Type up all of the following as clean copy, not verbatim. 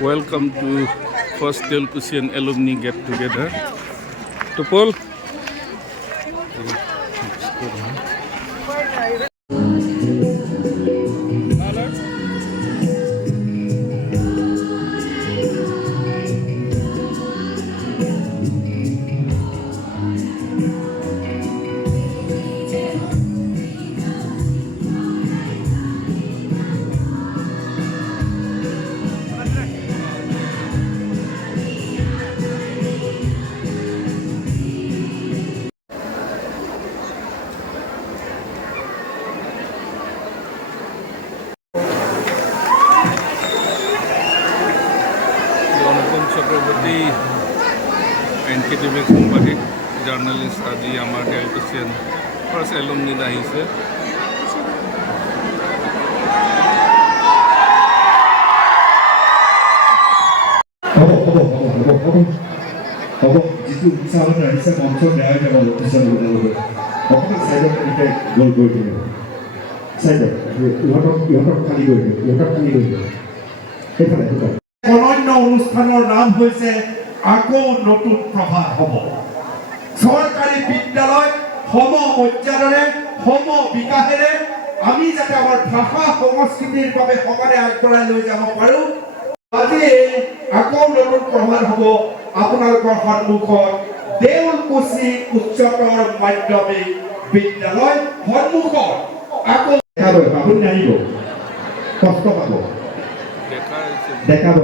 Welcome to first Telkusian alumni get together. Tupol. Chakraborty NKTV সাংবাদিক journalist আজি আমাৰ টেলকুচিয়ান first এলুমনিত আহিছে। হ'ব যিটো উৎসাহত আহিছে মঞ্চৰ ন্যায় যাব অকণমান চাইডত এনেকৈ গ'ল কৰি দিব চাইডত ইহঁতক খালী কৰি দিব সেইফালে অনন্য অনুষ্ঠানৰ নাম হৈছে আকৌ নতুন প্ৰভাত হ'ব। চৰকাৰী বিদ্যালয় সম মৰ্যাদাৰে সম বিকাশেৰে আমি যাতে আমাৰ ভাষা সংস্কৃতিৰ বাবে সমানে আগবঢ়াই লৈ যাব পাৰোঁ। আজি আকৌ নতুন প্ৰভাত হ'ব আপোনালোকৰ সন্মুখত দেউলকুছি উচ্চতৰ মাধ্যমিক বিদ্যালয় সন্মুখত আকৌ আপুনি আহিব কষ্ট পাব দেখাব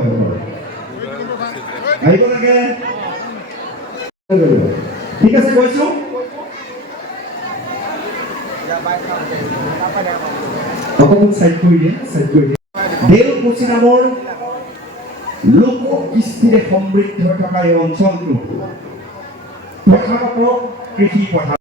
আহিব লাগে। ঠিক আছে কৈছো। অকণমান চাইড কৰি দিয়ে দেউলকুছি নামৰ লোক কৃষ্টিৰে সমৃদ্ধ থকা এই অঞ্চলটো প্ৰধানত কৃষি প্ৰধান।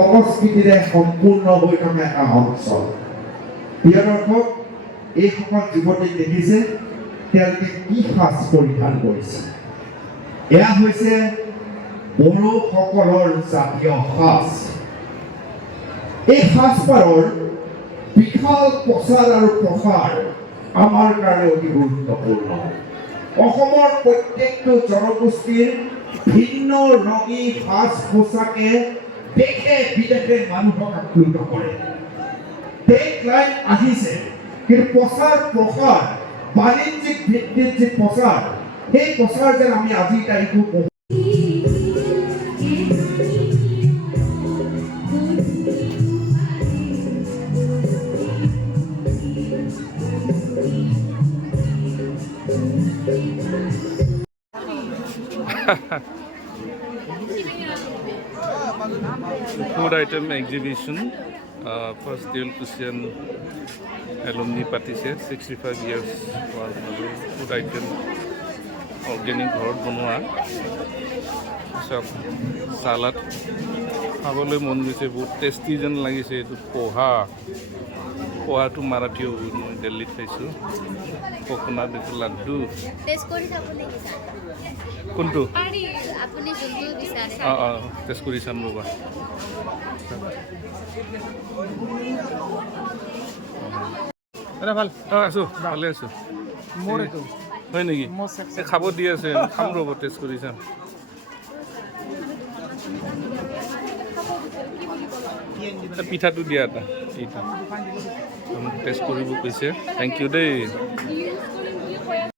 সংস্কৃতিৰে সম্পূৰ্ণ হৈ থকা এটা অঞ্চল। প্ৰিয় দৰ্শক, এইসকল যুৱতীক দেখিছে তেওঁলোকে কি সাজ পৰিধান কৰিছে। এয়া হৈছে বড়োসকলৰ জাতীয় সাজ। এই সাজপাৰৰ বিশাল প্ৰচাৰ আৰু প্ৰসাৰ আমাৰ কাৰণে অতি গুৰুত্বপূৰ্ণ। অসমৰ প্ৰত্যেকটো জনগোষ্ঠীৰ ভিন্ন ৰঙী সাজ পোছাকে দেশে বিদেশে মানুহক আপ্লুত কৰে। টেক লাইন আহিছে, কিন্তু প্ৰচাৰ প্ৰসাৰ বাণিজ্যিক ভিত্তিত যে প্ৰচাৰ, সেই প্ৰচাৰ যেন আমি আজিৰ তাৰিখত food item exhibition. First Telkusian alumni পাতিছে 65 years food item organic ঘৰত বনোৱা সব সালাড খাবলৈ মন গৈছে, বহুত টেষ্টি যেন লাগিছে। এইটো পোহাটো মাৰাঠীও মই দিল্লীত খাইছোঁ। কোকোনাট এইটো লাড্ডু কোনটো টেষ্ট কৰি চাম ৰ'বা। ভাল আছোঁ, ভালে আছোঁ। মোৰ এইটো হয় নেকি মোৰ চেক এই খাব দি আছে খাম ৰ'ব টেষ্ট কৰি চাম পিঠাটো দিয়া এটা এইটো টেষ্ট কৰিব কৈছে থেংক ইউ দেই